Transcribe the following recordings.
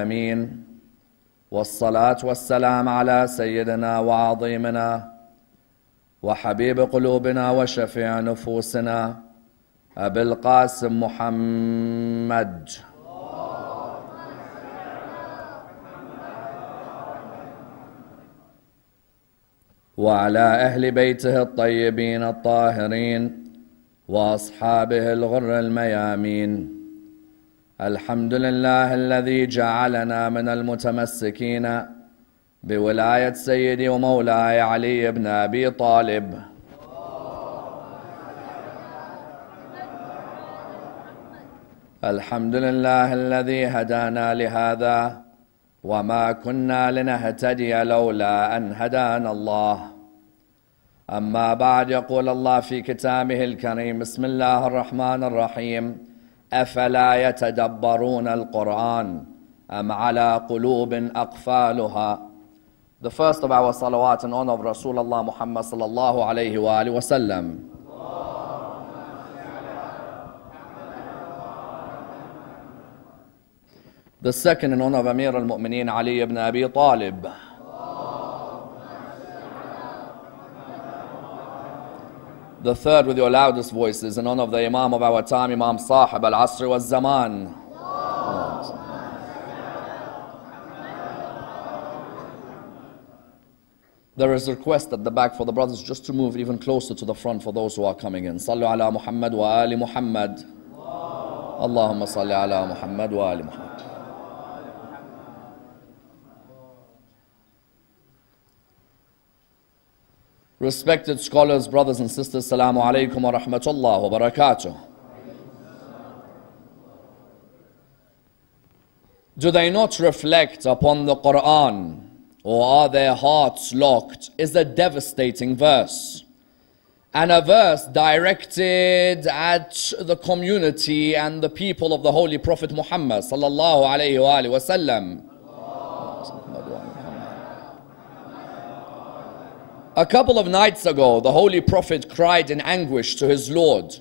آمين. والصلاة والسلام على سيدنا وعظيمنا وحبيب قلوبنا وشفيع نفوسنا أبي القاسم محمد وعلى أهل بيته الطيبين الطاهرين وأصحابه الغر الميامين. الحمد لله الذي جعلنا من المتمسكين بولاية سيدي ومولاي علي بن أبي طالب. الحمد لله الذي هدانا لهذا وما كنا لنهتدي لولا أن هدانا الله. أما بعد، يقول الله في كتابه الكريم: بسم الله الرحمن الرحيم. أفلا يتدبرون القرآن أم على قلوب أقفالها. The first of our salawat in honor of Rasulullah Muhammad sallallahu alayhi wa alihi wa sallam. The second in honor of Amir al-Mu'mineen Ali ibn Abi Talib. The third with your loudest voices in honor of the Imam of our time, Imam Sahib al-Asr wal-Zaman. There is a request at the back for the brothers just to move even closer to the front for those who are coming in. Sallu ala Muhammad wa ali Muhammad. Allahumma salli ala Muhammad wa ali Muhammad. Respected scholars, brothers and sisters, Assalamu alaikum wa rahmatullah wa barakatuh. Do they not reflect upon the Quran, or are their hearts locked? Is a devastating verse, and a verse directed at the community and the people of the Holy Prophet Muhammad sallallahu alayhi wa sallam. A couple of nights ago, the Holy Prophet cried in anguish to his Lord,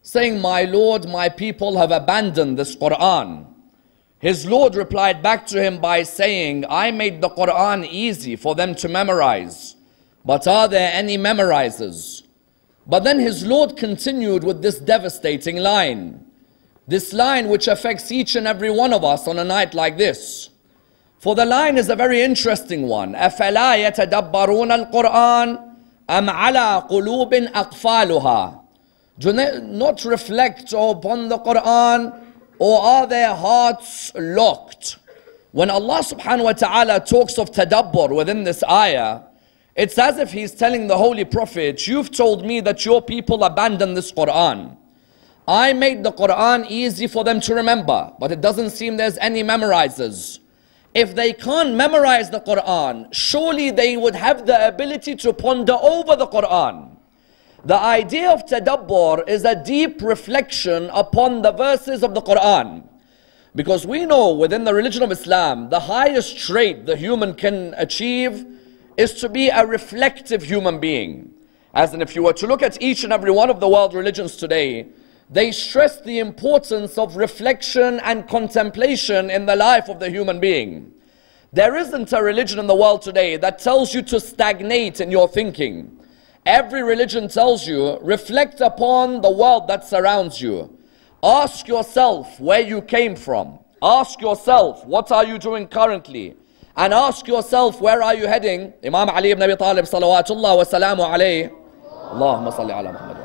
saying, "My Lord, my people have abandoned this Quran." His Lord replied back to him by saying, "I made the Quran easy for them to memorize, but are there any memorizers?" But then his Lord continued with this devastating line, this line which affects each and every one of us on a night like this. For the line is a very interesting one. أَفَلَا يَتَدَبَّرُونَ الْقُرْآنَ أَمْ عَلَى قُلُوبٍ أَقْفَالُهَا. Do they not reflect upon the Quran, or are their hearts locked? When Allah subhanahu wa ta'ala talks of tadabbur within this ayah, it's as if He's telling the Holy Prophet, you've told me that your people abandon this Quran. I made the Quran easy for them to remember, but it doesn't seem there's any memorizers. If they can't memorize the Quran, surely they would have the ability to ponder over the Quran. The idea of tadabbur is a deep reflection upon the verses of the Quran. Because we know within the religion of Islam, the highest trait the human can achieve is to be a reflective human being. As in, if you were to look at each and every one of the world religions today, they stress the importance of reflection and contemplation in the life of the human being. There isn't a religion in the world today that tells you to stagnate in your thinking. Every religion tells you, reflect upon the world that surrounds you. Ask yourself where you came from. Ask yourself, what are you doing currently? And ask yourself, where are you heading? Imam Ali ibn Abi Talib salawatullah wa salamu alayhi, Allahumma salli ala Muhammad,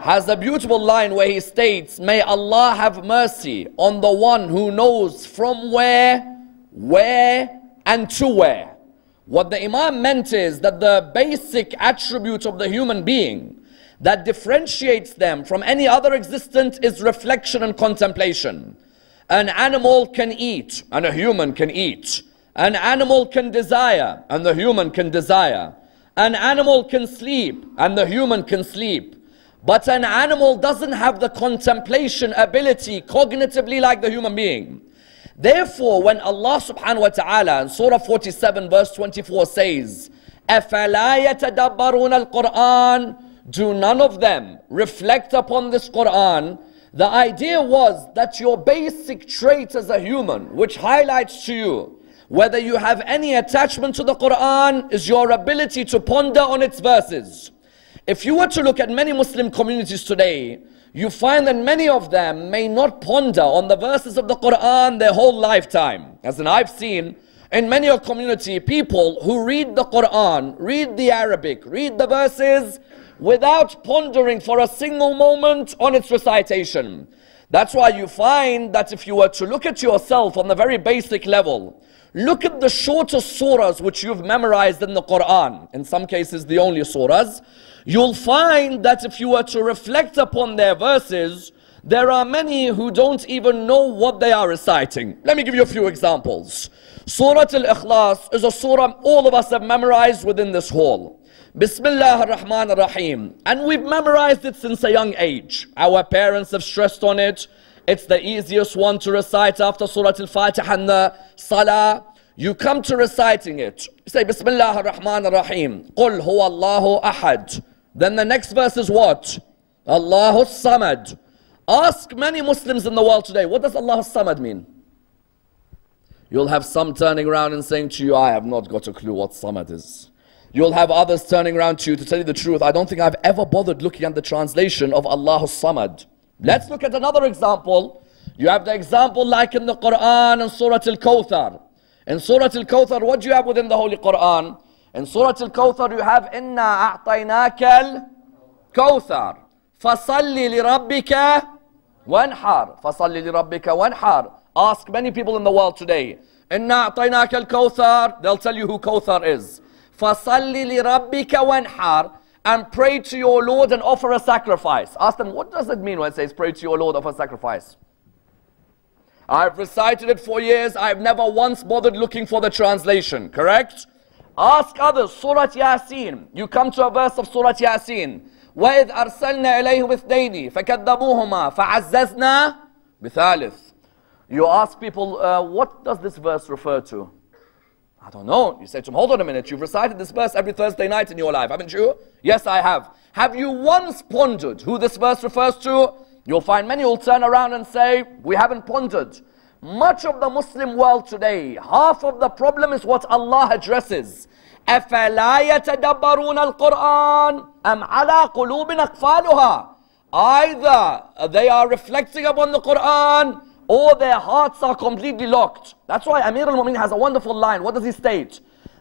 has a beautiful line where he states, "May Allah have mercy on the one who knows from where, and to where." What the Imam meant is that the basic attribute of the human being that differentiates them from any other existent is reflection and contemplation. An animal can eat, and a human can eat. An animal can desire, and the human can desire. An animal can sleep, and the human can sleep. But an animal doesn't have the contemplation ability cognitively like the human being. Therefore, when Allah subhanahu wa ta'ala in Surah 47 verse 24 says, أَفَلَا يَتَدَبَّرُونَ الْقُرْآنَ, do none of them reflect upon this Quran, The idea was that your basic trait as a human, which highlights to you whether you have any attachment to the Quran, is your ability to ponder on its verses. If you were to look at many Muslim communities today, you find that many of them may not ponder on the verses of the Quran their whole lifetime. As in, I've seen in many a community people who read the Quran, read the Arabic, read the verses without pondering for a single moment on its recitation. That's why you find that if you were to look at yourself on the very basic level, look at the shortest surahs which you've memorized in the Quran, in some cases the only surahs, you'll find that if you were to reflect upon their verses, there are many who don't even know what they are reciting. Let me give you a few examples. Surah Al-Ikhlas is a surah all of us have memorized within this hall. Bismillah ar-Rahman ar-Rahim. And we've memorized it since a young age. Our parents have stressed on it. It's the easiest one to recite after Surah Al-Fatiha and the Salah. You come to reciting it. You say Bismillah ar-Rahman ar-Rahim. Qul huwa Allahu ahad. Then the next verse is what? Allahu samad. Ask many Muslims in the world today, what does Allahu samad mean? You'll have some turning around and saying to you, I have not got a clue what samad is. You'll have others turning around to you, to tell you the truth, I don't think I've ever bothered looking at the translation of Allahu samad. Let's look at another example. You have the example like in the Quran and Surah Al-Kawthar. In Surah Al-Kawthar, what do you have within the Holy Quran? In Surah Al-Kawthar, you have Inna a'tainaka al-Kawthar. Fasalli li rabbika wanhar. Fasalli li rabbika wanhar. Ask many people in the world today. Inna a'tainaka al-Kawthar. They'll tell you who Kawthar is. Fasalli li rabbika wanhar. And pray to your Lord and offer a sacrifice. Ask them, what does it mean when it says pray to your Lord, offer a sacrifice? I've recited it for years. I've never once bothered looking for the translation. Correct? Ask others. Surah Yasin. You come to a verse of Surah Yasin. وَإِذْ أَرْسَلْنَا إِلَيْهِ وِثْنَيْنِ فَكَذَّبُوهُمَا فَعَزَّزْنَا بِثَالِثٍ. You ask people, what does this verse refer to? I don't know. You say to them, hold on a minute. You've recited this verse every Thursday night in your life, haven't you? Yes, I have. Have you once pondered who this verse refers to? You'll find many will turn around and say, we haven't pondered. Much of the Muslim world today, half of the problem is what Allah addresses. أَفَلَا يَتَدَبَّرُونَ الْقُرْآنَ أَمْ عَلَىٰ قُلُوبٍ أَقْفَالُهَا. Either they are reflecting upon the Quran, or their hearts are completely locked. That's why Amir al-Mu'minin has a wonderful line. What does he state?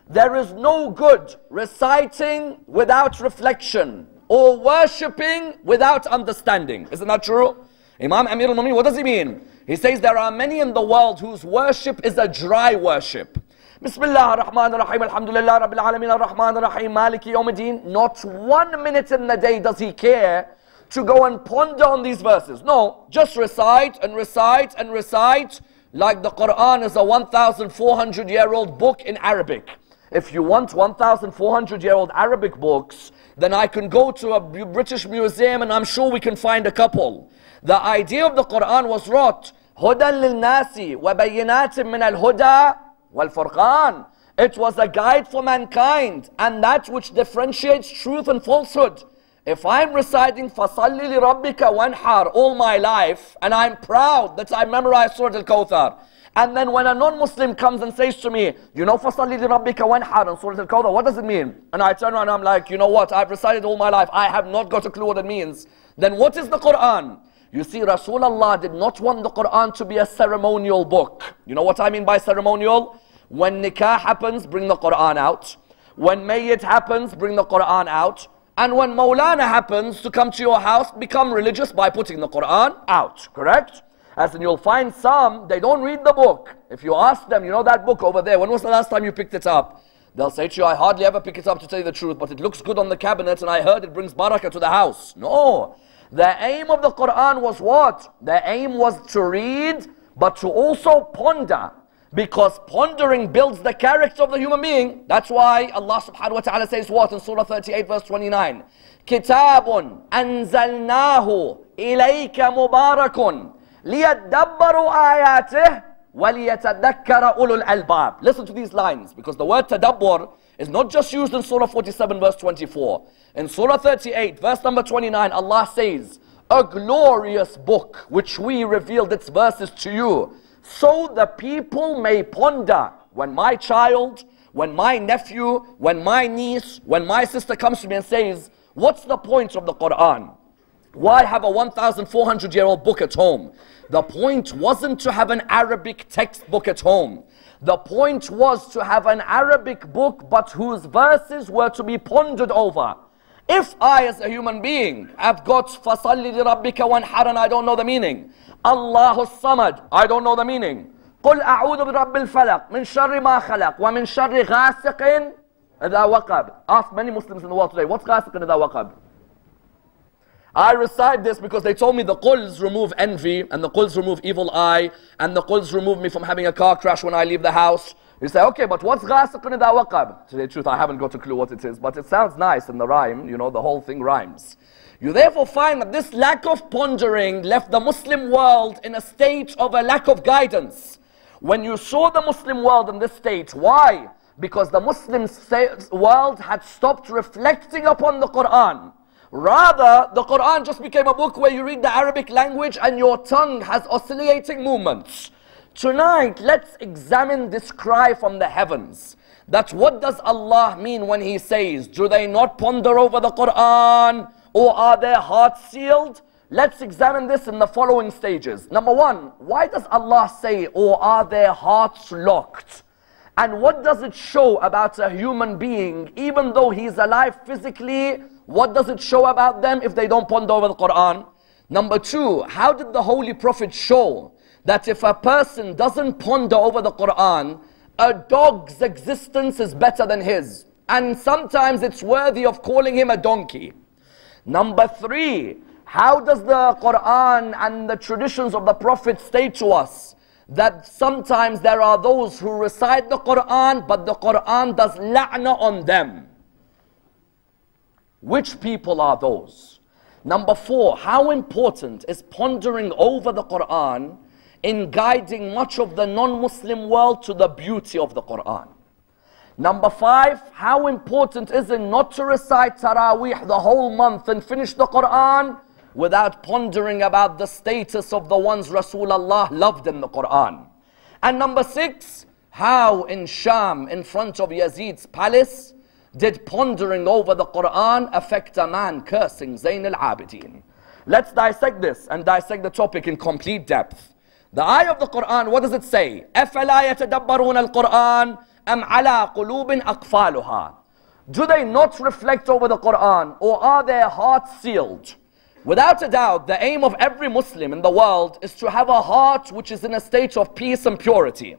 There is no good reciting without reflection or worshipping without understanding. Isn't that true? Imam Amir al-Mu'minin, what does he mean? He says there are many in the world whose worship is a dry worship. Bismillah ar-Rahman ar-Rahim, alhamdulillah rabbil alameen ar-Rahman ar-Rahim, maliki yawmiddin. Not 1 minute in the day does he care to go and ponder on these verses. No, just recite and recite and recite like the Quran is a 1,400-year-old book in Arabic. If you want 1,400-year-old Arabic books, then I can go to a British museum and I'm sure we can find a couple. The idea of the Quran was wrought, هُدًى لِلنَّاسِ وَبَيِّنَاتٍ مِّنَ الْهُدَى وَالْفُرْقَانِ. It was a guide for mankind and that which differentiates truth and falsehood. If I'm reciting فَصَلِّ لِرَبِّكَ وَانْحَرْ all my life, and I'm proud that I memorized Surah Al-Kawthar, and then when a non-Muslim comes and says to me, you know فَصَلِّ لِرَبِّكَ وَانْحَرْ and Surah Al-Kawthar, what does it mean? And I turn around and I'm like, you know what, I've recited all my life, I have not got a clue what it means. Then what is the Quran? You see, Rasulullah did not want the Quran to be a ceremonial book. You know what I mean by ceremonial? When nikah happens, bring the Quran out. When mayyit happens, bring the Quran out. And when Maulana happens to come to your house, become religious by putting the Quran out, correct? As in you'll find some, they don't read the book. If you ask them, you know that book over there, when was the last time you picked it up? They'll say to you, I hardly ever pick it up to tell you the truth, but it looks good on the cabinet and I heard it brings barakah to the house. No. The aim of the Quran was what? The aim was to read, but to also ponder. Because pondering builds the character of the human being. That's why Allah subhanahu wa ta'ala says what in Surah 38 verse 29? كِتَابٌ أَنزَلْنَاهُ إِلَيْكَ مُبَارَكٌ لِيَدَّبَّرُوا آيَاتِهِ وَلِيَتَذَكَّرَ أُولُو الْأَلْبَابِ. Listen to these lines, because the word tadabbur is not just used in Surah 47 verse 24. In Surah 38 verse number 29, Allah says, a glorious book which we revealed its verses to you, so the people may ponder. When my child, when my nephew, when my niece, when my sister comes to me and says, what's the point of the Quran? Why have a 1,400-year-old book at home? The point wasn't to have an Arabic textbook at home. The point was to have an Arabic book, but whose verses were to be pondered over. If I, as a human being, have got فَصَلِّ لِرَبِّكَ وَانْحَرٍ, and I don't know the meaning. Allahu Samad, I don't know the meaning. قُلْ أَعُوذُ بِرَبِّ الْفَلَقِ مِنْ شَرِّ مَا خَلَقَ وَمِنْ شَرِّ غَاسِقٍ إِذَا وَقَبَ. Ask many Muslims in the world today, what's غَاسِقٍ إِذَا وَقَبَ? I recite this because they told me the quls remove envy, and the quls remove evil eye, and the quls remove me from having a car crash when I leave the house. You say, okay, but what's غَاسِقٍ إِذَا وَقَبَ? To tell you the truth, I haven't got a clue what it is, but it sounds nice in the rhyme, you know, the whole thing rhymes. You therefore find that this lack of pondering left the Muslim world in a state of a lack of guidance. When you saw the Muslim world in this state, why? Because the Muslim world had stopped reflecting upon the Quran. Rather, the Quran just became a book where you read the Arabic language and your tongue has oscillating movements. Tonight, let's examine this cry from the heavens. That what does Allah mean when He says, do they not ponder over the Quran, or are their hearts sealed? Let's examine this in the following stages. Number one, why does Allah say, or are their hearts locked? And what does it show about a human being, even though he's alive physically? What does it show about them if they don't ponder over the Quran? Number two, how did the Holy Prophet show that if a person doesn't ponder over the Quran, a dog's existence is better than his, and sometimes it's worthy of calling him a donkey? Number three, how does the Quran and the traditions of the Prophet state to us that sometimes there are those who recite the Quran, but the Quran does la'na on them? Which people are those? Number four, how important is pondering over the Quran in guiding much of the non-Muslim world to the beauty of the Quran? Number five, how important is it not to recite Taraweeh the whole month and finish the Quran without pondering about the status of the ones Rasulullah loved in the Quran? And number six, how in Sham, in front of Yazid's palace, did pondering over the Quran affect a man cursing Zayn al-Abidin? Let's dissect this and dissect the topic in complete depth. The ayah of the Quran, what does it say? أَفَلَا يَتَدَبَّرُونَ الْقُرْآنَ أَمْ عَلَىٰ قُلُوبٍ أَقْفَالُهَا? Do they not reflect over the Quran, or are their hearts sealed? Without a doubt, the aim of every Muslim in the world is to have a heart which is in a state of peace and purity.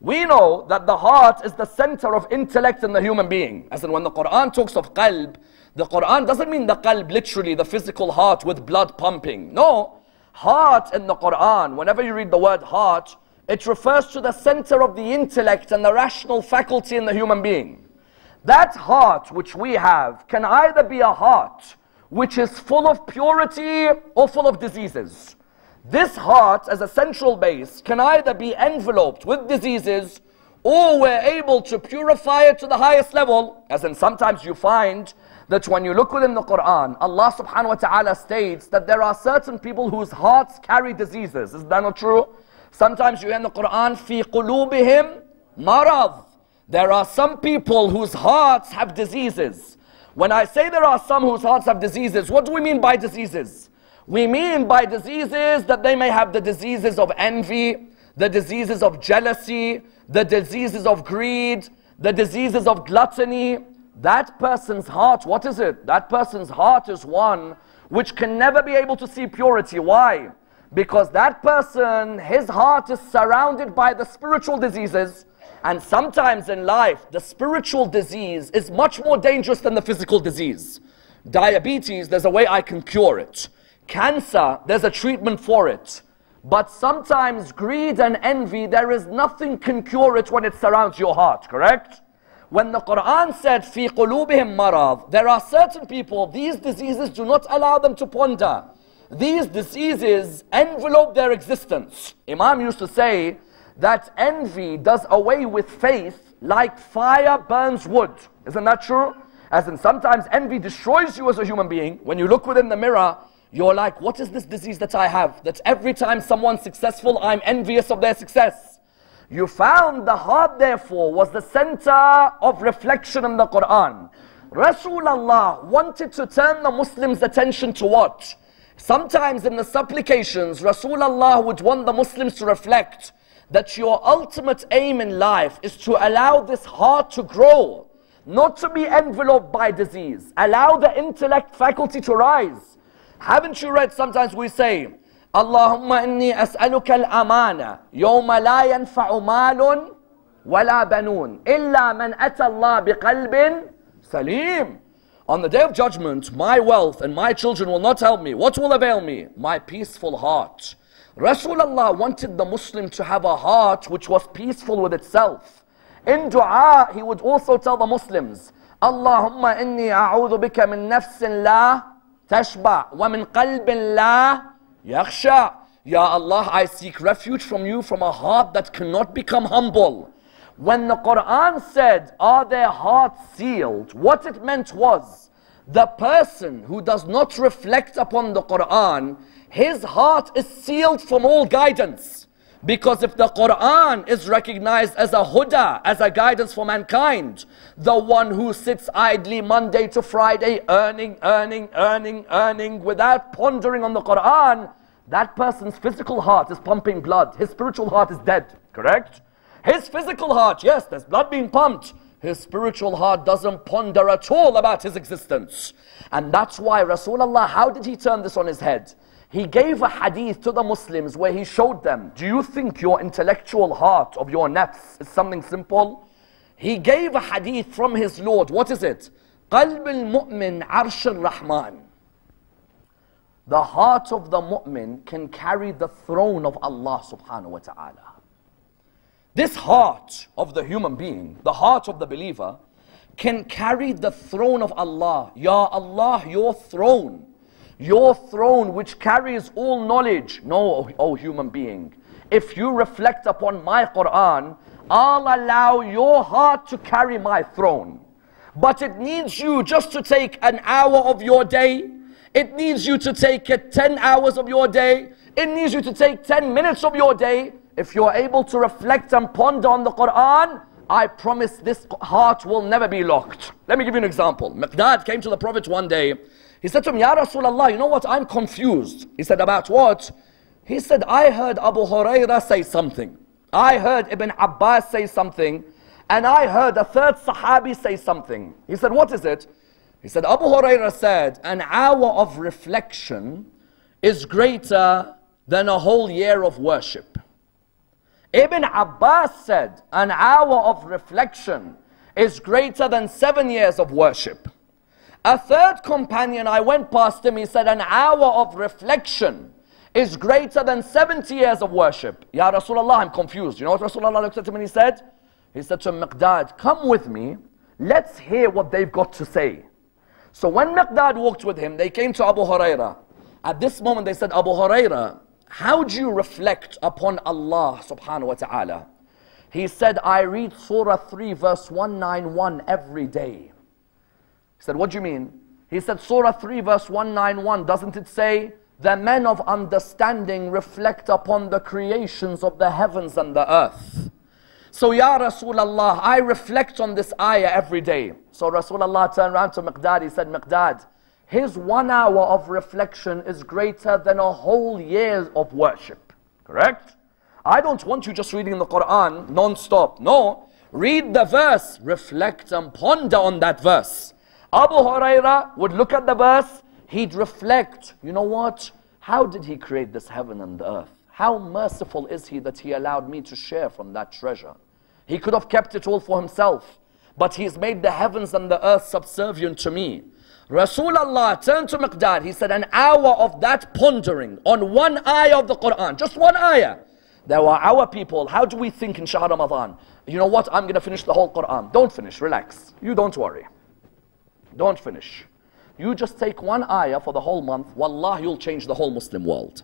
We know that the heart is the center of intellect in the human being. As in when the Quran talks of qalb, the Quran doesn't mean the qalb literally, the physical heart with blood pumping. No, heart in the Quran, whenever you read the word heart, it refers to the center of the intellect and the rational faculty in the human being. That heart which we have can either be a heart which is full of purity or full of diseases. This heart, as a central base, can either be enveloped with diseases, or we're able to purify it to the highest level. As in, sometimes you find that when you look within the Quran, Allah subhanahu wa ta'ala states that there are certain people whose hearts carry diseases. Is that not true? Sometimes you hear in the Quran, فِي قُلُوبِهِمْ مَرَضٍ. There are some people whose hearts have diseases. When I say there are some whose hearts have diseases, what do we mean by diseases? We mean by diseases that they may have the diseases of envy, the diseases of jealousy, the diseases of greed, the diseases of gluttony. That person's heart, what is it? That person's heart is one which can never be able to see purity. Why? Because that person, his heart is surrounded by the spiritual diseases. And sometimes in life, the spiritual disease is much more dangerous than the physical disease. Diabetes, there's a way I can cure it. Cancer, there's a treatment for it. But sometimes greed and envy, there is nothing can cure it when it surrounds your heart, correct? When the Quran said, فِي قُلُوبِهِمْ مَرَضٍ, there are certain people, these diseases do not allow them to ponder. These diseases envelope their existence. Imam used to say that envy does away with faith like fire burns wood. Isn't that true? As in, sometimes envy destroys you as a human being. When you look within the mirror, You're like, what is this disease that I have? That every time someone's successful, I'm envious of their success. You found the heart, therefore, was the center of reflection in the Quran. Rasulullah wanted to turn the Muslims' attention to what? Sometimes in the supplications, Rasulullah would want the Muslims to reflect that your ultimate aim in life is to allow this heart to grow, not to be enveloped by disease. Allow the intellect faculty to rise. Haven't you read, sometimes we say, Allahumma inni as'aluka al-amana, yawma la yanfa'u malun wala banun, illa man ata Allah biqalbin salim. On the day of judgment, my wealth and my children will not help me. What will avail me? My peaceful heart. Rasulullah wanted the Muslim to have a heart which was peaceful with itself. In dua, he would also tell the Muslims, Allahumma inni a'udhu bika min nafsin la tashba wa min qalbin la yakhsha. Ya Allah, I seek refuge from you from a heart that cannot become humble. When the Quran said, are their hearts sealed? What it meant was, the person who does not reflect upon the Quran, his heart is sealed from all guidance. Because if the Quran is recognized as a huda, as a guidance for mankind, the one who sits idly Monday to Friday, earning, without pondering on the Quran, that person's physical heart is pumping blood. His spiritual heart is dead, correct? His physical heart, yes, there's blood being pumped. His spiritual heart doesn't ponder at all about his existence. And that's why Rasulullah, how did he turn this on his head? He gave a hadith to the Muslims where he showed them, do you think your intellectual heart of your nafs is something simple? He gave a hadith from his Lord. What is it? قَلْبِ الْمُؤْمِنْ عَرْشِ الرَّحْمَنِ. The heart of the mu'min can carry the throne of Allah subhanahu wa ta'ala. This heart of the human being, the heart of the believer, can carry the throne of Allah. Ya Allah, your throne which carries all knowledge. No, O human being, if you reflect upon my Quran, I'll allow your heart to carry my throne. But it needs you just to take an hour of your day. It needs you to take 10 hours of your day. It needs you to take 10 minutes of your day. If you're able to reflect and ponder on the Quran, I promise this heart will never be locked. Let me give you an example. Miqdad came to the Prophet one day. He said to him, Ya Rasulullah, you know what? I'm confused. He said, about what? He said, I heard Abu Hurairah say something. I heard Ibn Abbas say something. And I heard a third Sahabi say something. He said, what is it? He said, Abu Hurairah said, an hour of reflection is greater than a whole year of worship. Ibn Abbas said, an hour of reflection is greater than 7 years of worship. A third companion, I went past him, he said, an hour of reflection is greater than 70 years of worship. Ya Rasulullah, I'm confused. You know what Rasulullah looked at him and he said? He said to Miqdad, come with me, let's hear what they've got to say. So when Miqdad walked with him, they came to Abu Hurairah. At this moment they said, Abu Hurairah, how do you reflect upon Allah subhanahu wa ta'ala? He said, I read Surah 3 verse 191 every day. He said, what do you mean? He said, Surah 3 verse 191, doesn't it say, the men of understanding reflect upon the creations of the heavens and the earth. So Ya Rasulullah, I reflect on this ayah every day. So Rasulullah turned around to Miqdad, he said, Miqdad, his 1 hour of reflection is greater than a whole year of worship. Correct? I don't want you just reading the Quran non-stop. No, read the verse, reflect and ponder on that verse. Abu Hurairah would look at the verse, he'd reflect, you know what? How did he create this heaven and the earth? How merciful is he that he allowed me to share from that treasure? He could have kept it all for himself, but he's made the heavens and the earth subservient to me. Rasulullah turned to Miqdad, he said, an hour of that pondering on one ayah of the Quran, just one ayah. There were our people, how do we think in Shahr Ramadan? You know what, I'm going to finish the whole Quran. Don't finish, relax. You don't worry. Don't finish. You just take one ayah for the whole month, wallah, you'll change the whole Muslim world.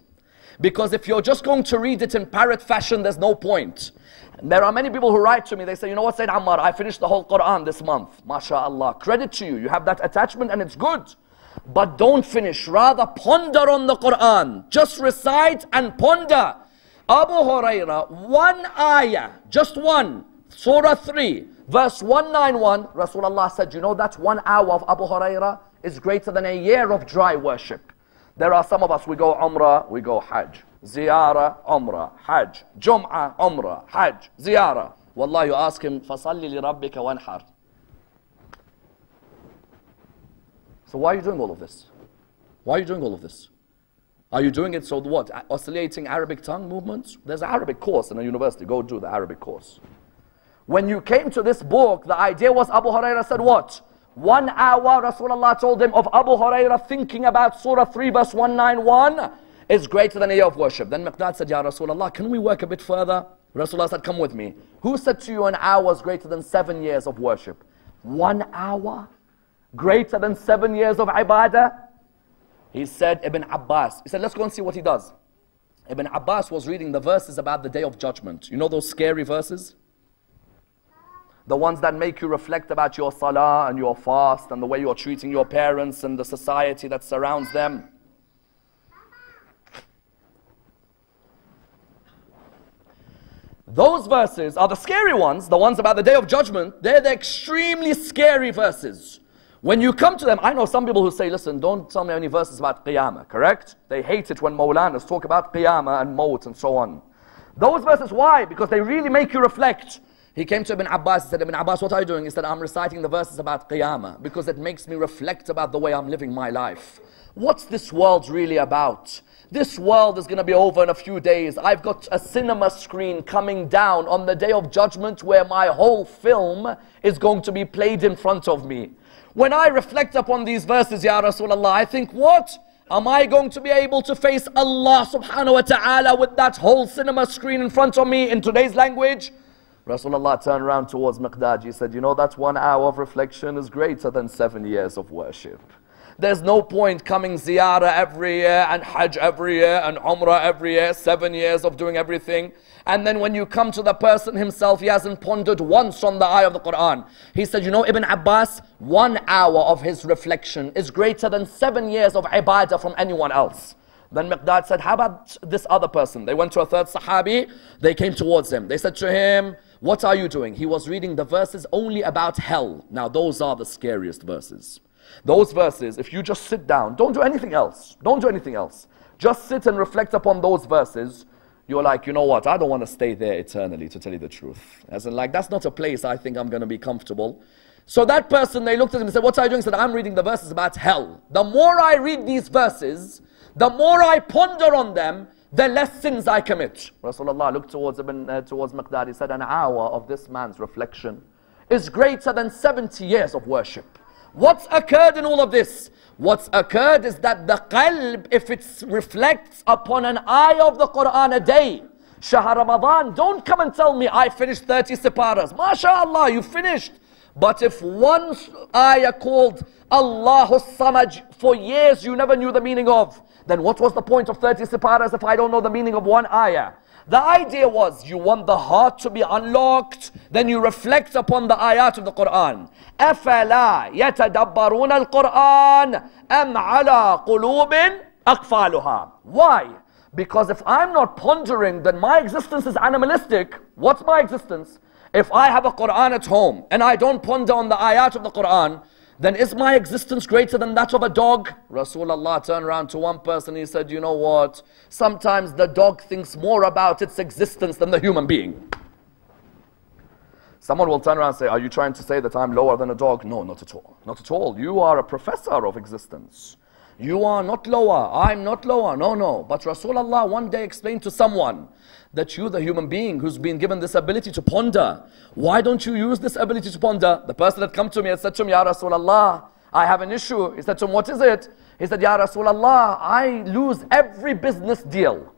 Because if you're just going to read it in parrot fashion, there's no point. And there are many people who write to me, they say, you know what, Sayyid Ammar, I finished the whole Quran this month. MashaAllah, credit to you, you have that attachment and it's good. But don't finish, rather ponder on the Quran. Just recite and ponder. Abu Hurairah, one ayah, just one, Surah 3, verse 191, Rasulullah said, you know that 1 hour of Abu Hurairah is greater than a year of dry worship. There are some of us, we go Umrah, we go Hajj. Ziyarah, Umrah, Hajj. Jum'ah, Umrah, Hajj, Ziyarah. Wallah, you ask him, فَصَلِّ لِرَبِّكَ وَانْحَرْ. So why are you doing all of this? Why are you doing all of this? Are you doing it so what? Oscillating Arabic tongue movements? There's an Arabic course in a university. Go do the Arabic course. When you came to this book, the idea was Abu Hurairah said what? 1 hour, Rasulullah told him, of Abu Hurairah thinking about Surah 3 verse 191 is greater than a year of worship. Then Miqdad said, Ya Rasulullah, can we work a bit further? Rasulullah said, come with me. Who said to you an hour is greater than 7 years of worship? 1 hour? Greater than 7 years of ibadah? He said, Ibn Abbas. He said, let's go and see what he does. Ibn Abbas was reading the verses about the Day of Judgment. You know those scary verses? The ones that make you reflect about your salah and your fast and the way you're treating your parents and the society that surrounds them. Those verses are the scary ones, the ones about the Day of Judgment. They're the extremely scary verses. When you come to them, I know some people who say, listen, don't tell me any verses about Qiyamah, correct? They hate it when Mawlanas talk about Qiyamah and Maut and so on. Those verses, why? Because they really make you reflect. He came to Ibn Abbas, he said, Ibn Abbas, what are you doing? He said, I'm reciting the verses about Qiyamah because it makes me reflect about the way I'm living my life. What's this world really about? This world is going to be over in a few days. I've got a cinema screen coming down on the Day of Judgment where my whole film is going to be played in front of me. When I reflect upon these verses, Ya Rasulullah, I think, what? Am I going to be able to face Allah subhanahu wa ta'ala with that whole cinema screen in front of me in today's language? Rasulullah turned around towards Miqdad. He said, you know, that 1 hour of reflection is greater than 7 years of worship. There's no point coming ziyarah every year and hajj every year and umrah every year, 7 years of doing everything. And then when you come to the person himself, he hasn't pondered once on the ayah of the Quran. He said, you know, Ibn Abbas, 1 hour of his reflection is greater than 7 years of ibadah from anyone else. Then Miqdad said, how about this other person? They went to a third Sahabi, they came towards him. They said to him, what are you doing? He was reading the verses only about hell. Now those are the scariest verses. Those verses, if you just sit down, don't do anything else. Don't do anything else. Just sit and reflect upon those verses. You're like, you know what, I don't want to stay there eternally, to tell you the truth. As in, like, that's not a place I think I'm going to be comfortable. So that person, they looked at him and said, what are you doing? He said, I'm reading the verses about hell. The more I read these verses, the more I ponder on them, the less sins I commit. Rasulullah looked towards Miqdad. He said, an hour of this man's reflection is greater than 70 years of worship. What's occurred in all of this? What's occurred is that the qalb, if it reflects upon an ayah of the Quran a day, Shahr Ramadan, don't come and tell me I finished 30 siparas. MashaAllah, you finished. But if one ayah called Allahu Samad for years you never knew the meaning of, then what was the point of 30 siparas if I don't know the meaning of one ayah? The idea was you want the heart to be unlocked, then you reflect upon the ayat of the Quran. أَفَلَا يَتَدَبَّرُونَ الْقُرْآنَ أَمْ عَلَىٰ قُلُوبٍ أَقْفَالُهَا. Why? Because if I'm not pondering, then my existence is animalistic. What's my existence? If I have a Quran at home and I don't ponder on the ayat of the Quran, then is my existence greater than that of a dog? Rasulullah turned around to one person, he said, you know what? Sometimes the dog thinks more about its existence than the human being. Someone will turn around and say, are you trying to say that I'm lower than a dog? No, not at all. Not at all. You are a professor of existence. You are not lower. I'm not lower. No, no. But Rasulullah one day explained to someone that you, the human being who's been given this ability to ponder, why don't you use this ability to ponder? The person that come to me and said to him, Ya Rasulullah, I have an issue. He said to him, what is it? He said, Ya Rasulullah, I lose every business deal.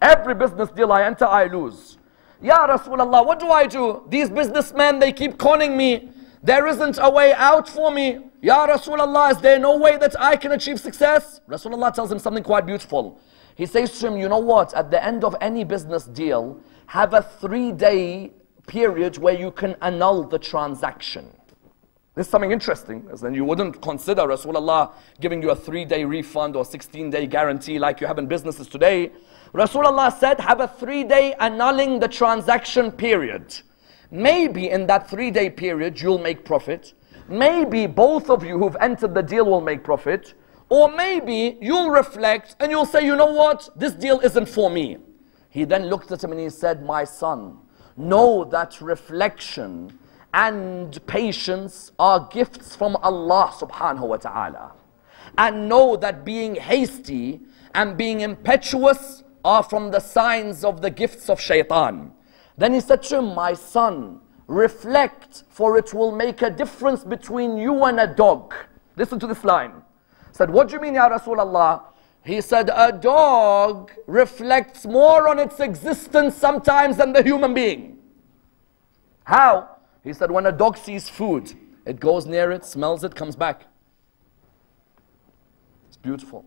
Every business deal I enter, I lose. Ya Rasulullah, what do I do? These businessmen, they keep conning me. There isn't a way out for me. Ya Rasulullah, is there no way that I can achieve success? Rasulullah tells him something quite beautiful. He says to him, you know what? At the end of any business deal, have a 3-day period where you can annul the transaction. This is something interesting, as then you wouldn't consider Rasulullah giving you a 3-day refund or 16-day guarantee like you have in businesses today. Rasulullah said, have a 3-day annulling the transaction period. Maybe in that 3-day period you'll make profit. Maybe both of you who've entered the deal will make profit. Or maybe you'll reflect and you'll say, you know what, this deal isn't for me. He then looked at him and he said, my son, know that reflection and patience are gifts from Allah subhanahu wa ta'ala. And know that being hasty and being impetuous are from the signs of the gifts of shaitan. Then he said to him, my son, reflect, for it will make a difference between you and a dog. Listen to this line. He said, what do you mean, Ya Rasulullah? He said, a dog reflects more on its existence sometimes than the human being. How? He said, when a dog sees food, it goes near it, smells it, comes back. It's beautiful.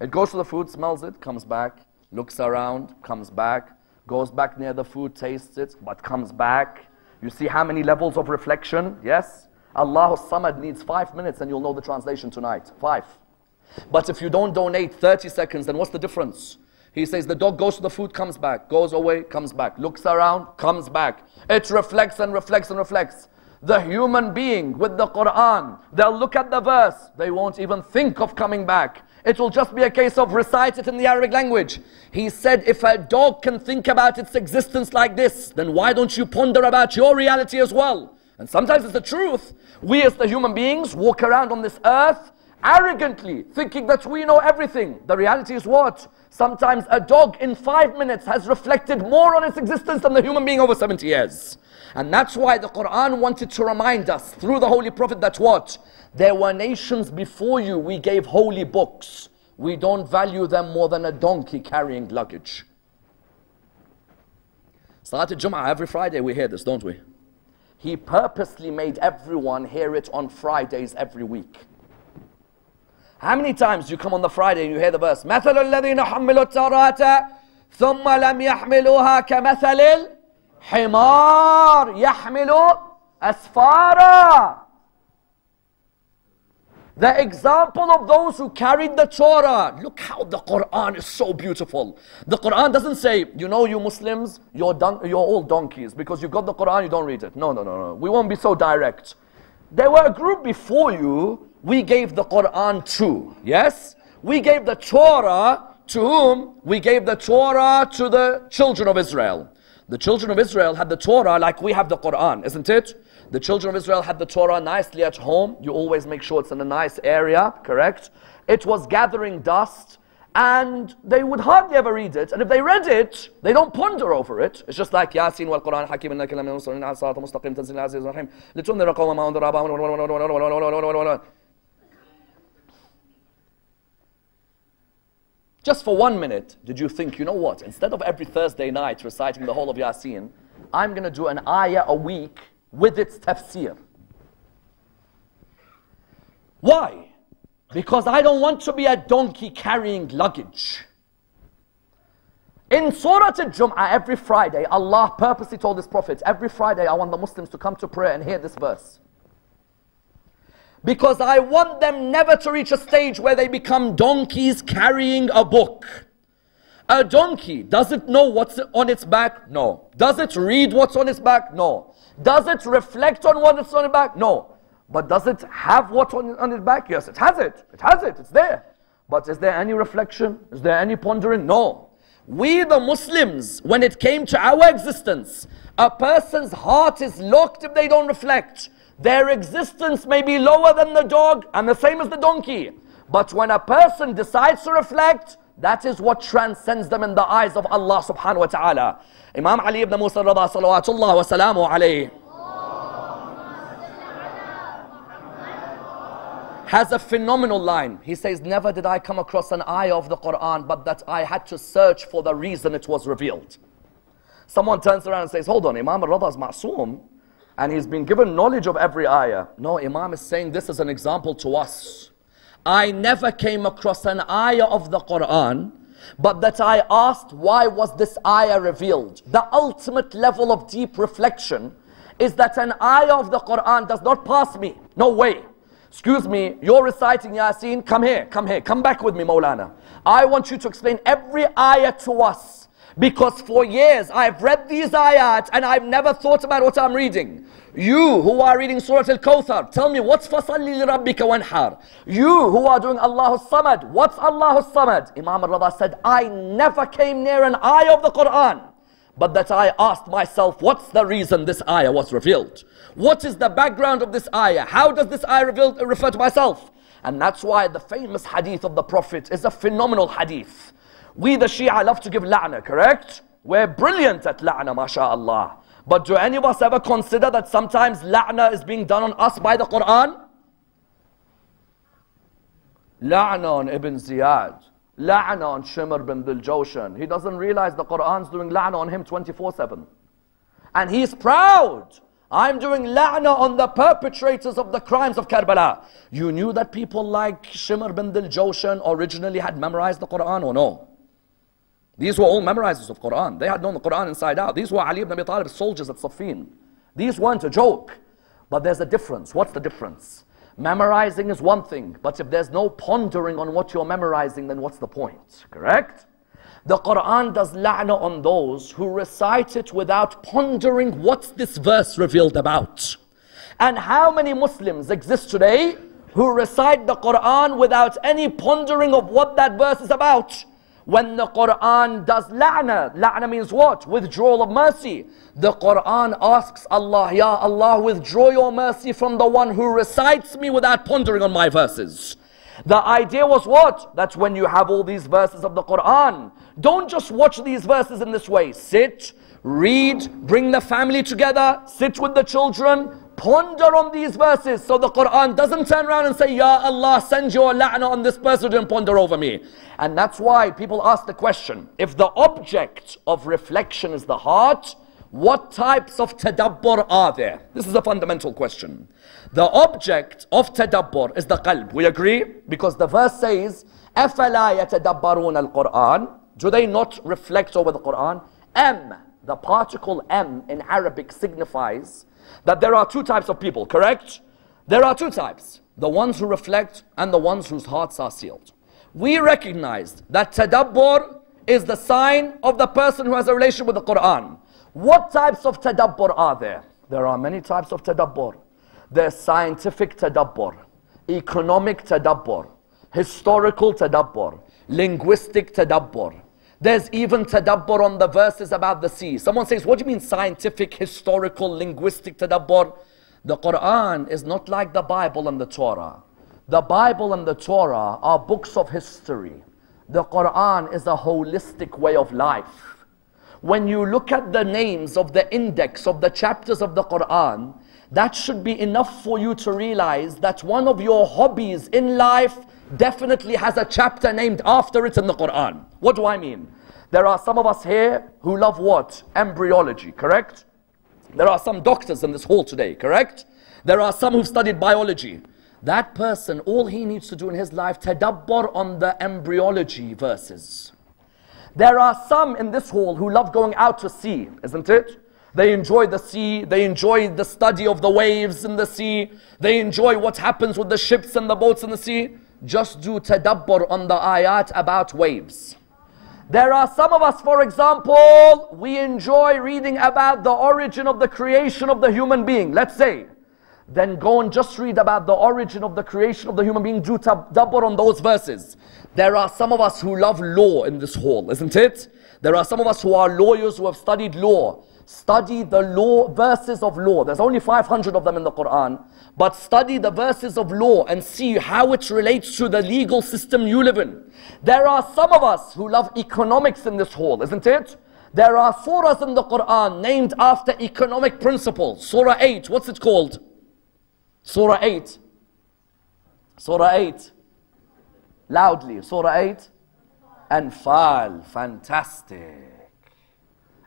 It goes to the food, smells it, comes back, looks around, comes back, goes back near the food, tastes it, but comes back. You see how many levels of reflection? Yes? Allahu Samad needs 5 minutes and you'll know the translation tonight. 5. But if you don't donate 30 seconds, then what's the difference? He says the dog goes to the food, comes back, goes away, comes back, looks around, comes back. It reflects and reflects and reflects. The human being with the Quran, they'll look at the verse, they won't even think of coming back. It will just be a case of recite it in the Arabic language. He said, if a dog can think about its existence like this, then why don't you ponder about your reality as well? And sometimes it's the truth. We as the human beings walk around on this earth arrogantly, thinking that we know everything. The reality is what? Sometimes a dog in 5 minutes has reflected more on its existence than the human being over 70 years. And that's why the Quran wanted to remind us through the Holy Prophet that what? There were nations before you, we gave holy books. We don't value them more than a donkey carrying luggage. Salat al-Jum'ah, every Friday we hear this, don't we? He purposely made everyone hear it on Fridays every week. How many times do you come on the Friday and you hear the verse, مَثَلُ الَّذِينَ حَمِّلُوا التَّوْرَاةَ ثُمَّ لَمْ يَحْمِلُوهَا كَمَثَلِ الْحِمَارِ يَحْمِلُ أَسْفَارًا. The example of those who carried the Torah. Look how the Quran is so beautiful. The Quran doesn't say, you know, you Muslims, you're all donkeys. Because you've got the Quran, you don't read it. No, no, no, no. We won't be so direct. There were a group before you, we gave the Quran to. Yes? We gave the Torah to whom? We gave the Torah to the children of Israel. The children of Israel had the Torah like we have the Quran, isn't it? The children of Israel had the Torah nicely at home. You always make sure it's in a nice area, correct? It was gathering dust, and they would hardly ever read it. And if they read it, they don't ponder over it. It's just like Yasin wal Quran Hakim innaka lam yusrin ala siratal mustaqim tanzil azizir rahim litunzira qawman ma undira abahum. Just for 1 minute, did you think, you know what? Instead of every Thursday night reciting the whole of Yasin, I'm going to do an ayah a week with its tafsir. Why? Because I don't want to be a donkey carrying luggage. In Surah Al-Jum'ah, every Friday, Allah purposely told His Prophet, every Friday I want the Muslims to come to prayer and hear this verse. Because I want them never to reach a stage where they become donkeys carrying a book. A donkey, does it know what's on its back? No. Does it read what's on its back? No. Does it reflect on what's on its back? No. But does it have what's on its back? Yes, it has it. It has it. It's there. But is there any reflection? Is there any pondering? No. We the Muslims, when it came to our existence, a person's heart is locked if they don't reflect. Their existence may be lower than the dog and the same as the donkey. But when a person decides to reflect, that is what transcends them in the eyes of Allah subhanahu wa ta'ala. Imam Ali ibn Musa Rada salawatullah wa salamu alayhi has a phenomenal line. He says, never did I come across an ayah of the Quran, but that I had to search for the reason it was revealed. Someone turns around and says, hold on, Imam al-Rada is ma'soom, and he's been given knowledge of every ayah. No, Imam is saying this is an example to us. I never came across an ayah of the Quran, but that I asked, why was this ayah revealed? The ultimate level of deep reflection is that an ayah of the Quran does not pass me. No way. Excuse me, you're reciting Yasin, come here, come back with me, Maulana. I want you to explain every ayah to us. Because for years I've read these ayat and I've never thought about what I'm reading. You who are reading Surah Al-Kawthar, tell me what's فَصَلِّ لِرَبِّكَ وَانْحَرْ. You who are doing Allahu Samad, what's Allahu Samad? Imam al-Rida said, I never came near an ayah of the Quran, but that I asked myself, what's the reason this ayah was revealed? What is the background of this ayah? How does this ayah refer to myself? And that's why the famous hadith of the Prophet is a phenomenal hadith. We the Shia love to give la'na, correct? We're brilliant at la'na, mashallah. But do any of us ever consider that sometimes la'na is being done on us by the Quran? La'na on Ibn Ziyad. La'na on Shimr bin Dhul Jawshan. He doesn't realize the Quran's doing la'na on him 24/7. And he's proud. I'm doing la'na on the perpetrators of the crimes of Karbala. You knew that people like Shimr bin Dhul Jawshan originally had memorized the Quran or no? These were all memorizers of Quran. They had known the Quran inside out. These were Ali ibn Abi Talib's soldiers at Siffin. These weren't a joke. But there's a difference. What's the difference? Memorizing is one thing, but if there's no pondering on what you're memorizing, then what's the point? Correct? The Quran does la'na on those who recite it without pondering what's this verse revealed about. And how many Muslims exist today who recite the Quran without any pondering of what that verse is about? When the Quran does la'na, la'na means what? Withdrawal of mercy. The Quran asks Allah, Ya Allah, withdraw your mercy from the one who recites me without pondering on my verses. The idea was what? That when you have all these verses of the Quran, don't just watch these verses in this way. Sit, read, bring the family together, sit with the children, ponder on these verses so the Quran doesn't turn around and say, Ya Allah, send your la'na on this person and ponder over me. And that's why people ask the question, if the object of reflection is the heart, what types of tadabbur are there? This is a fundamental question. The object of tadabbur is the qalb. We agree? Because the verse says, أَفَلَا يَتَدَبَّرُونَ الْقُرْآنِ. Do they not reflect over the Quran? The particle M in Arabic signifies that there are two types of people, correct? There are two types. The ones who reflect and the ones whose hearts are sealed. We recognize that tadabbur is the sign of the person who has a relationship with the Quran. What types of tadabbur are there? There are many types of tadabbur. There's scientific tadabbur, economic tadabbur, historical tadabbur, linguistic tadabbur. There's even tadabbur on the verses about the sea. Someone says, what do you mean scientific, historical, linguistic tadabbur? The Quran is not like the Bible and the Torah. The Bible and the Torah are books of history. The Quran is a holistic way of life. When you look at the names of the index of the chapters of the Quran, that should be enough for you to realize that one of your hobbies in life definitely has a chapter named after it in the Quran. What do I mean? There are some of us here who love what? Embryology, correct? There are some doctors in this hall today, correct? There are some who've studied biology. That person, all he needs to do in his life, tadabbur on the embryology verses. There are some in this hall who love going out to sea, isn't it? They enjoy the sea, they enjoy the study of the waves in the sea, they enjoy what happens with the ships and the boats in the sea. Just do tadabbur on the ayat about waves. There are some of us, for example, we enjoy reading about the origin of the creation of the human being, let's say. Then go and just read about the origin of the creation of the human being, do tadabbur on those verses. There are some of us who love law in this hall, isn't it? There are some of us who are lawyers who have studied law. Study the law, verses of law. There's only 500 of them in the Quran. But study the verses of law and see how it relates to the legal system you live in. There are some of us who love economics in this hall, isn't it? There are surahs in the Quran named after economic principles. Surah 8, what's it called? Surah 8. Surah 8. Loudly. Surah 8. Anfal. Fantastic.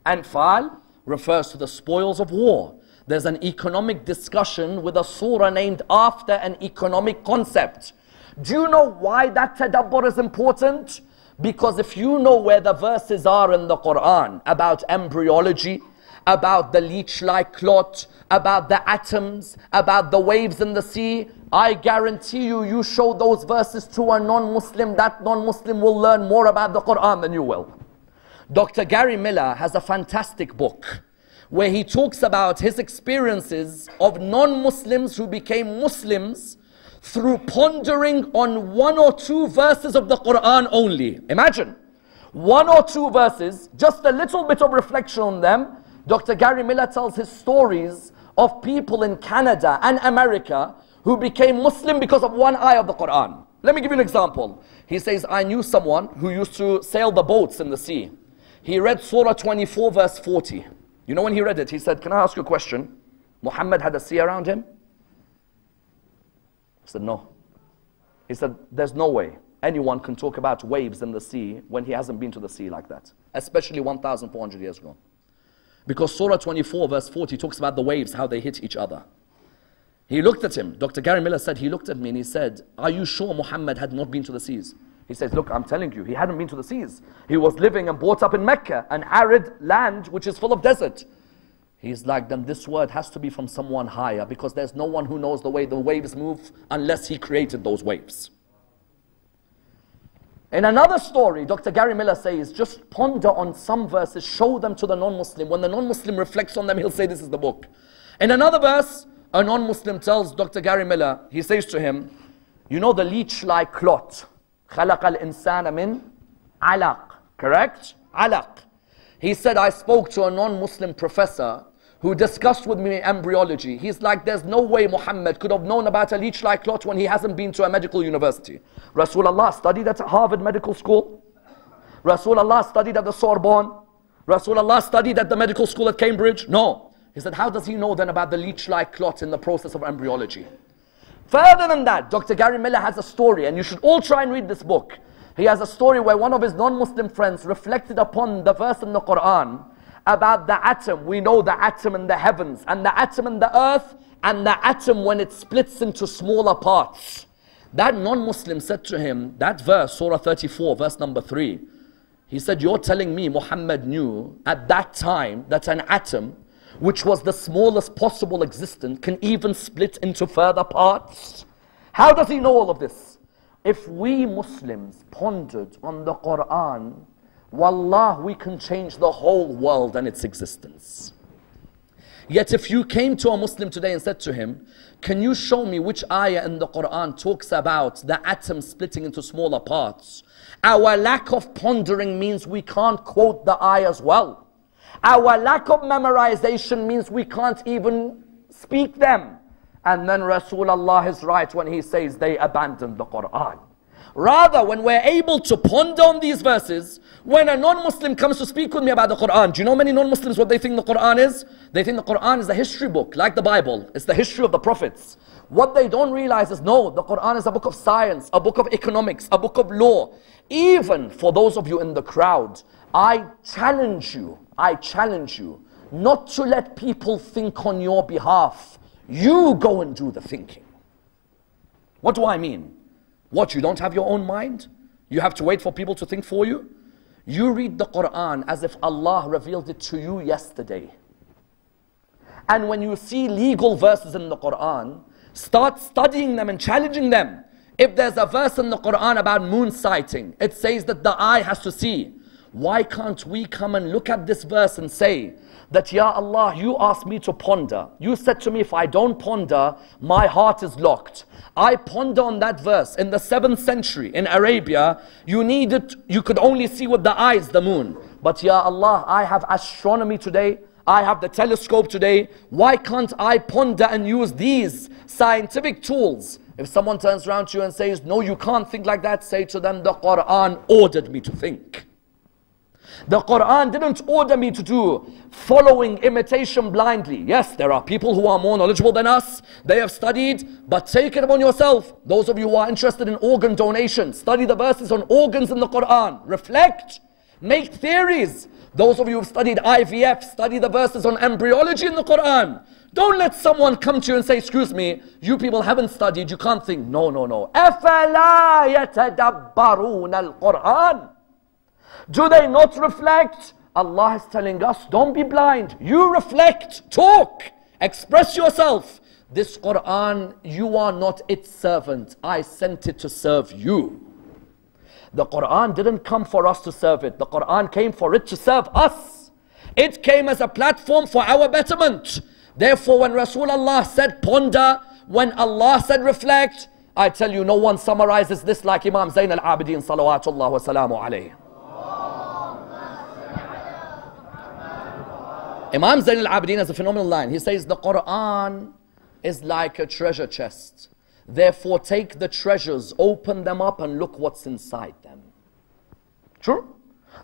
Anfal refers to the spoils of war. There's an economic discussion with a surah named after an economic concept. Do you know why that tadabbur is important? Because if you know where the verses are in the Quran about embryology, about the leech-like clot, about the atoms, about the waves in the sea. I guarantee you, you show those verses to a non-Muslim, that non-Muslim will learn more about the Quran than you will. Dr. Gary Miller has a fantastic book where he talks about his experiences of non-Muslims who became Muslims through pondering on 1 or 2 verses of the Quran only. Imagine, 1 or 2 verses, just a little bit of reflection on them. Dr. Gary Miller tells his stories of people in Canada and America who became Muslim because of 1 ayah of the Quran. Let me give you an example. He says, I knew someone who used to sail the boats in the sea. He read Surah 24 verse 40. You know when he read it, he said, can I ask you a question? Muhammad had a sea around him? I said, no. He said, there's no way anyone can talk about waves in the sea when he hasn't been to the sea like that. Especially 1,400 years ago. Because Surah 24 verse 40 talks about the waves, how they hit each other. He looked at him. Dr. Gary Miller said, he looked at me and he said, are you sure Muhammad had not been to the seas? He says, look, I'm telling you, he hadn't been to the seas. He was living and brought up in Mecca, an arid land which is full of desert. He's like, then this word has to be from someone higher, because there's no one who knows the way the waves move unless he created those waves. In another story, Dr. Gary Miller says, just ponder on some verses, show them to the non-Muslim. When the non-Muslim reflects on them, he'll say, this is the book. In another verse, a non-Muslim tells Dr. Gary Miller, he says to him, you know the leech-like clot. خَلَقَ الْإِنسَانَ مِنْ عَلَقٍ. Correct? Alaq. He said, I spoke to a non-Muslim professor who discussed with me embryology. He's like, there's no way Muhammad could have known about a leech-like clot when he hasn't been to a medical university. Rasulullah studied at Harvard Medical School. Rasulullah studied at the Sorbonne. Rasulullah studied at the medical school at Cambridge. No. He said, how does he know then about the leech-like clot in the process of embryology? Further than that, Dr. Gary Miller has a story, and you should all try and read this book. He has a story where one of his non-Muslim friends reflected upon the verse in the Quran about the atom. We know the atom in the heavens, and the atom in the earth, and the atom when it splits into smaller parts. That non-Muslim said to him, that verse, Surah 34, verse number 3, he said, you're telling me Muhammad knew at that time that an atom, which was the smallest possible existence, can even split into further parts? How does he know all of this? If we Muslims pondered on the Quran, wallah, we can change the whole world and its existence. Yet if you came to a Muslim today and said to him, can you show me which ayah in the Quran talks about the atom splitting into smaller parts? Our lack of pondering means we can't quote the ayahs well. Our lack of memorization means we can't even speak them. And then Rasulullah is right when he says they abandoned the Quran. Rather, when we're able to ponder on these verses, when a non-Muslim comes to speak with me about the Quran, do you know many non-Muslims what they think the Quran is? They think the Quran is a history book, like the Bible. It's the history of the prophets. What they don't realize is, no, the Quran is a book of science, a book of economics, a book of law. Even for those of you in the crowd, I challenge you not to let people think on your behalf. You go and do the thinking. What do I mean? What, you don't have your own mind? You have to wait for people to think for you? You read the Quran as if Allah revealed it to you yesterday. And when you see legal verses in the Quran, start studying them and challenging them. If there's a verse in the Quran about moon sighting, it says that the eye has to see. Why can't we come and look at this verse and say that, Ya Allah, you asked me to ponder. You said to me, if I don't ponder, my heart is locked. I ponder on that verse. In the 7th century in Arabia, you could only see with the eyes the moon. But Ya Allah, I have astronomy today. I have the telescope today. Why can't I ponder and use these scientific tools? If someone turns around to you and says, no, you can't think like that, say to them, the Quran ordered me to think. The Quran didn't order me to do following imitation blindly. Yes, there are people who are more knowledgeable than us. They have studied, but take it upon yourself. Those of you who are interested in organ donation, study the verses on organs in the Quran. Reflect, make theories. Those of you who have studied IVF, study the verses on embryology in the Quran. Don't let someone come to you and say, excuse me, you people haven't studied, you can't think. No, no, no. أَفَلَا يَتَدَبَّرُونَ الْقُرْآنَ. Do they not reflect? Allah is telling us, don't be blind. You reflect, talk, express yourself. This Quran, you are not its servant. I sent it to serve you. The Quran didn't come for us to serve it. The Quran came for it to serve us. It came as a platform for our betterment. Therefore, when Rasulullah said ponder, when Allah said reflect, I tell you, no one summarizes this like Imam Zayn al-Abidin salawatullah wa salamu alayhi. Imam Zayn al-Abidin has a phenomenal line. He says, the Quran is like a treasure chest. Therefore, take the treasures, open them up and look what's inside them. True?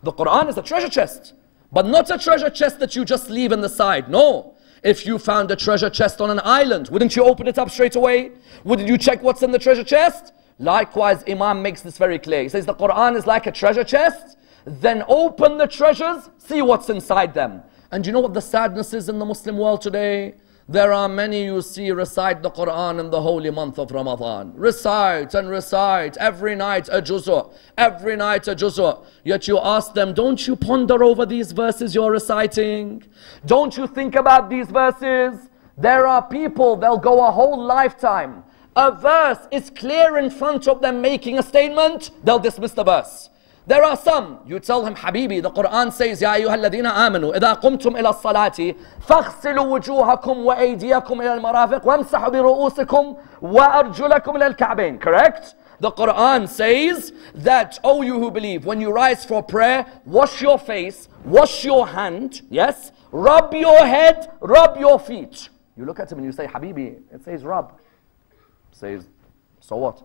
The Quran is a treasure chest, but not a treasure chest that you just leave in the side. No. If you found a treasure chest on an island, wouldn't you open it up straight away? Wouldn't you check what's in the treasure chest? Likewise, Imam makes this very clear. He says the Quran is like a treasure chest. Then open the treasures, see what's inside them. And you know what the sadness is in the Muslim world today? There are many you see recite the Quran in the holy month of Ramadan. Recite and recite. Every night a juz'ah. Every night a juz'ah. Yet you ask them, don't you ponder over these verses you're reciting? Don't you think about these verses? There are people, they'll go a whole lifetime. A verse is clear in front of them making a statement, they'll dismiss the verse. There are some, you tell him, Habibi, the Quran says, Ya ayyuha alladhina amanu, idha qumtum ila salati, faghsilu wujuhakum wa aydiyakum ila al-marafiq, wamsahu bi ru'usikum wa arjulakum ila al-ka'bayn. Correct? The Quran says that, oh you who believe, when you rise for prayer, wash your face, wash your hand, yes? Rub your head, rub your feet. You look at him and you say, Habibi, it says rub. It says, so what?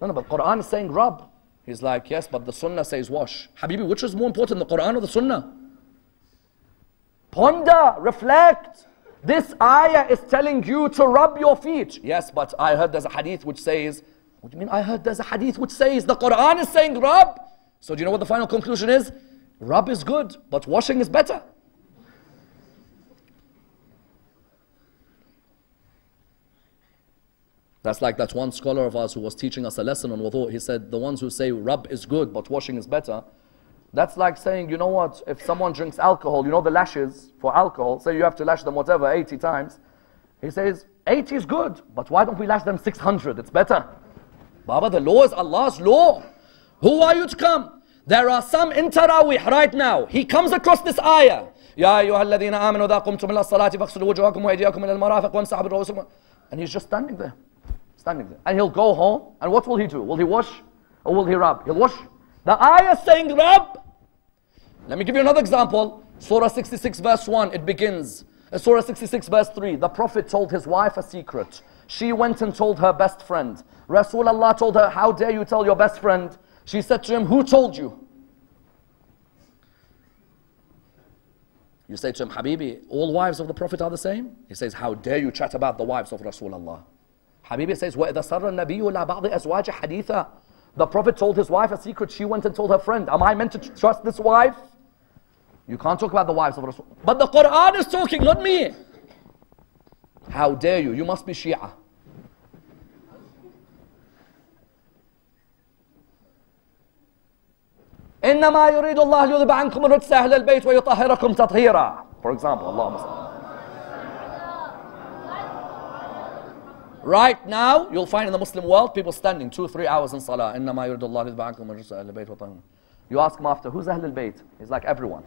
No, but Quran is saying rub. He's like, yes, but the Sunnah says wash. Habibi, which is more important, the Quran or the Sunnah? Ponder, reflect. This ayah is telling you to rub your feet. Yes, but I heard there's a hadith which says, what do you mean I heard there's a hadith which says the Quran is saying rub? So do you know what the final conclusion is? Rub is good, but washing is better. That's like that one scholar of ours who was teaching us a lesson on wudu. He said, the ones who say rub is good, but washing is better. That's like saying, you know what, if someone drinks alcohol, you know the lashes for alcohol, say you have to lash them whatever, 80 times. He says, 80 is good, but why don't we lash them 600? It's better. Baba, the law is Allah's law. Who are you to come? There are some in Taraweeh right now. He comes across this ayah. Ya ayyuha alladhina amanu idha qumtum ila salati faghsilu wujuhakum wa aydiyakum ila al-marafiq wamsahu bi ru'usikum. And he's just standing there. And he'll go home, and what will he do? Will he wash or will he rub? He'll wash. The ayah is saying rub. Let me give you another example. Surah 66 verse 1, it begins. Surah 66 verse 3, the Prophet told his wife a secret. She went and told her best friend. Rasulullah told her, how dare you tell your best friend? She said to him, who told you? You say to him, Habibi, all wives of the Prophet are the same? He says, how dare you chat about the wives of Rasulullah? Habibi says, وَإِذَا سَرَّ النَّبِيُّ لَا بَعْضِ أَزْوَاجِ حَدِيثًا. The Prophet told his wife a secret. She went and told her friend. Am I meant to trust this wife? You can't talk about the wives of Rasul. But the Quran is talking, not me. How dare you? You must be Shia. إِنَّمَا يُرِيدُ اللَّهُ لِيُذْهِبَ عَنْكُمُ الرِّجْسَ أَهْلَ الْبَيْتِ وَيُطَهِّرَكُمْ تَطْهِيرًا. For example, Allahumma salli. Right now, you'll find in the Muslim world, people standing 2-3 hours in salah. إِنَّمَا يُرِيدُ اللَّهُ لِيُذْهِبَ عَنْكُمُ الرِّجْسَ أَهْلَ الْبَيْتِ وَيُطَهِّرَكُمْ. You ask him after, who's Ahl al-Bayt? He's like, everyone.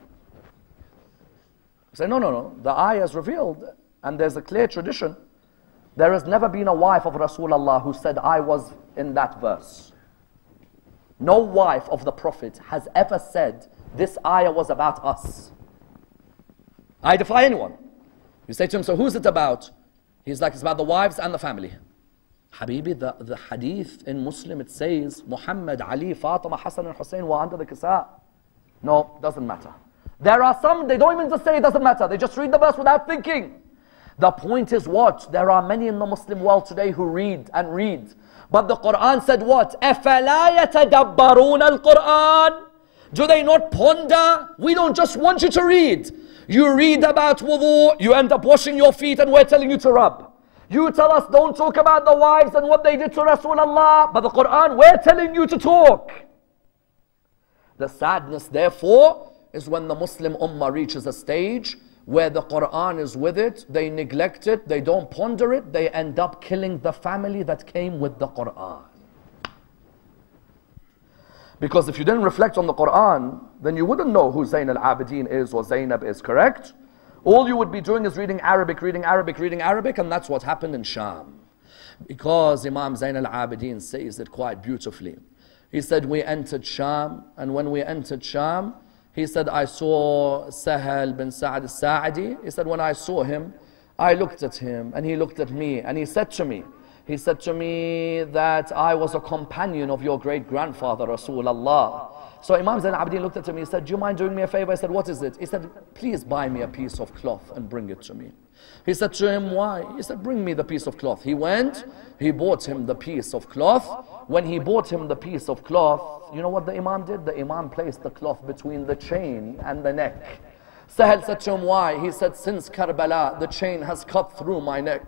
You say, no. The ayah is revealed, and there's a clear tradition. There has never been a wife of Rasulullah who said, I was in that verse. No wife of the Prophet has ever said, this ayah was about us. I defy anyone. You say to him, so who's it about? He's like, it's about the wives and the family. Habibi, the hadith in Muslim, it says, Muhammad, Ali, Fatima, Hassan and Hussein were under the kisa. No, doesn't matter. There are some, they don't even just say it doesn't matter. They just read the verse without thinking. The point is what? There are many in the Muslim world today who read and read. But the Quran said what? أَفَلَا يَتَدَبَّرُونَ الْقُرْآنِ. Do they not ponder? We don't just want you to read. You read about wudu, you end up washing your feet and we're telling you to rub. You tell us don't talk about the wives and what they did to Rasulullah, but the Quran, we're telling you to talk. The sadness, therefore, is when the Muslim Ummah reaches a stage where the Quran is with it, they neglect it, they don't ponder it, they end up killing the family that came with the Quran. Because if you didn't reflect on the Quran, then you wouldn't know who Zayn al-Abidin is or Zainab is, correct? All you would be doing is reading Arabic, and that's what happened in Sham. Because Imam Zayn al-Abidin says it quite beautifully. He said, we entered Sham, and when we entered Sham, he said, I saw Sahal bin Sa'ad al-Sa'adi. He said, when I saw him, I looked at him, and he looked at me, and he said to me that I was a companion of your great-grandfather, Rasulullah. So Imam Zayn al-Abidin looked at me, he said, do you mind doing me a favor? I said, what is it? He said, please buy me a piece of cloth and bring it to me. He said to him, why? He said, bring me the piece of cloth. He went, he bought him the piece of cloth. When he bought him the piece of cloth, you know what the Imam did? The Imam placed the cloth between the chain and the neck. Sahel said to him, why? He said, since Karbala, the chain has cut through my neck.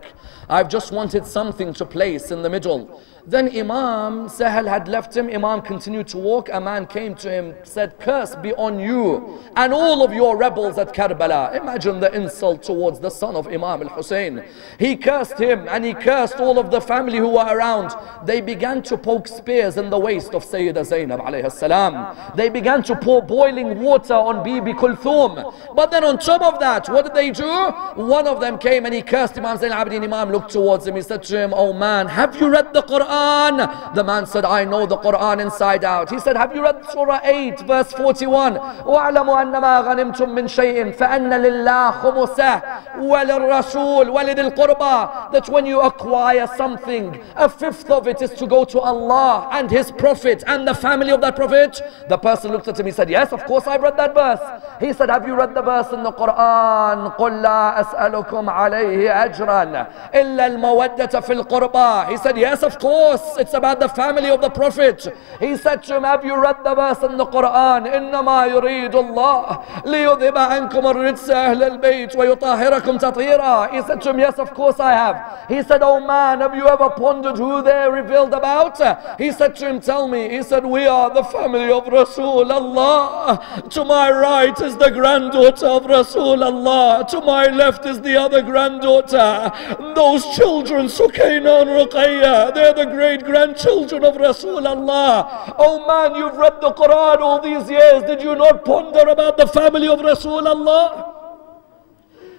I've just wanted something to place in the middle. Then Imam Sahel had left him. Imam continued to walk. A man came to him, said, curse be on you and all of your rebels at Karbala. Imagine the insult towards the son of Imam al-Hussein. He cursed him and he cursed all of the family who were around. They began to poke spears in the waist of Sayyidah Zainab alayhi salam. They began to pour boiling water on Bibi Kulthum. But then on top of that, what did they do? One of them came and he cursed Imam Zayn al-Abidin. Imam looked towards him. He said to him, oh man, have you read the Quran? The man said, I know the Quran inside out. He said, have you read Surah 8 verse 41? وَاعْلَمُوا أَنَّمَا غَنِمْتُم مِّن شَيْءٍ فَأَنَّ لِلَّهِ خُمُسَهُ وَلِلرَّسُولِ وَلِذِي الْقُرْبَى. That when you acquire something, a fifth of it is to go to Allah and His Prophet and the family of that Prophet. The person looked at him, he said, yes, of course I've read that verse. He said, have you read the verse in the Quran? قُلْ لَا أَسْأَلُكُمْ عَلَيْهِ أَجْرًا إِلَّا الْمَوَدَّةَ فِي الْقُرْبَى. He said, yes, of course. It's about the family of the Prophet. He said to him, have you read the verse in the Quran? إِنَّمَا يُرِيدُ اللَّهُ لِيُذْهِبَ عَنْكُمُ الرِّجْسَ أَهْلَ الْبَيْتِ وَيُطَهِّرَكُمْ تَطْهِيرًا. He said to him, yes, of course I have. He said, oh man, have you ever pondered who they're revealed about? He said to him, tell me. He said, we are the family of Rasulullah. To my right is the granddaughter of Rasulullah. To my left is the other granddaughter. Those children, Sukaina and Ruqayya, they're the great-grandchildren of Rasulullah. Oh man, you've read the Quran all these years. Did you not ponder about the family of Rasulullah?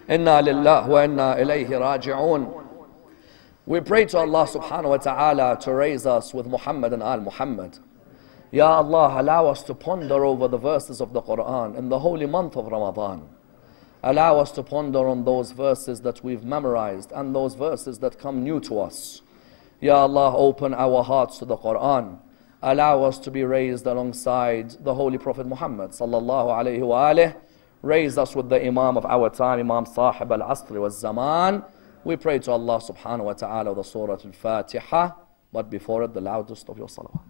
Inna lillah wa inna ilayhi raji'un. We pray to Allah subhanahu wa ta'ala to raise us with Muhammad and al-Muhammad. Ya Allah, allow us to ponder over the verses of the Quran in the holy month of Ramadan. Allow us to ponder on those verses that we've memorized and those verses that come new to us. Ya Allah, open our hearts to the Quran. Allow us to be raised alongside the Holy Prophet Muhammad sallallahu alayhi wa alihi. Raise us with the Imam of our time, Imam Sahib al-Asri wal-Zaman. We pray to Allah subhanahu wa ta'ala the Surah al-Fatiha, but before it the loudest of your salawat.